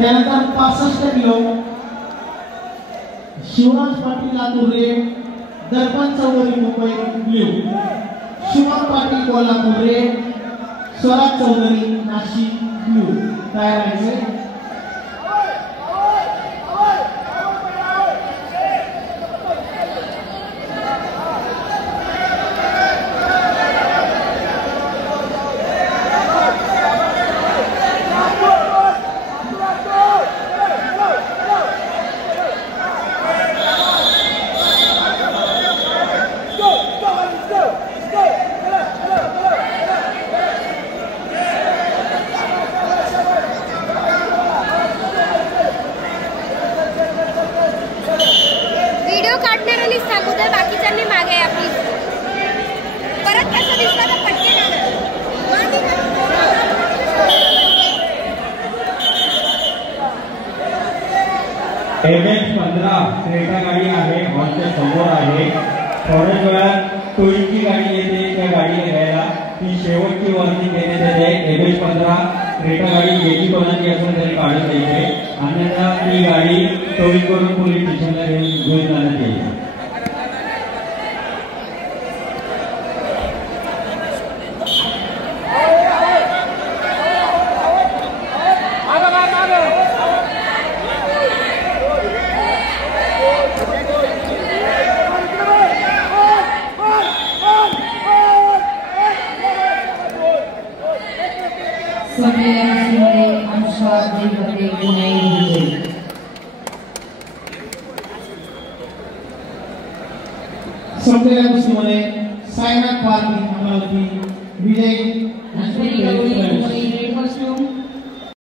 त्यानंतर 65 kilo Shivraj Patil Latur red, Darpan Chaudhari Mumbai blue, Shubham Patil Kolhapur red, Swaraj Chaudhari Nashik blue. तयार आहे. MS-15 क्रेटा गाडी आहे, हॉलच्या समोर आहे. थोड्याच वेळात टोळीची गाडी येते, त्या गाडीला घ्यायला ती शेवटची वॉर्निंग देण्यात येते. MS-15 क्रेटा गाडी गेली कोणाची असेल तरी काढून द्यायचे, अन्यथा ती गाडी टोळी करून पोलीस स्टेशनला घेऊन जाण्यात येईल. संपलेल्या कुस्तीमध्ये सायनाथ पारधी अमरावती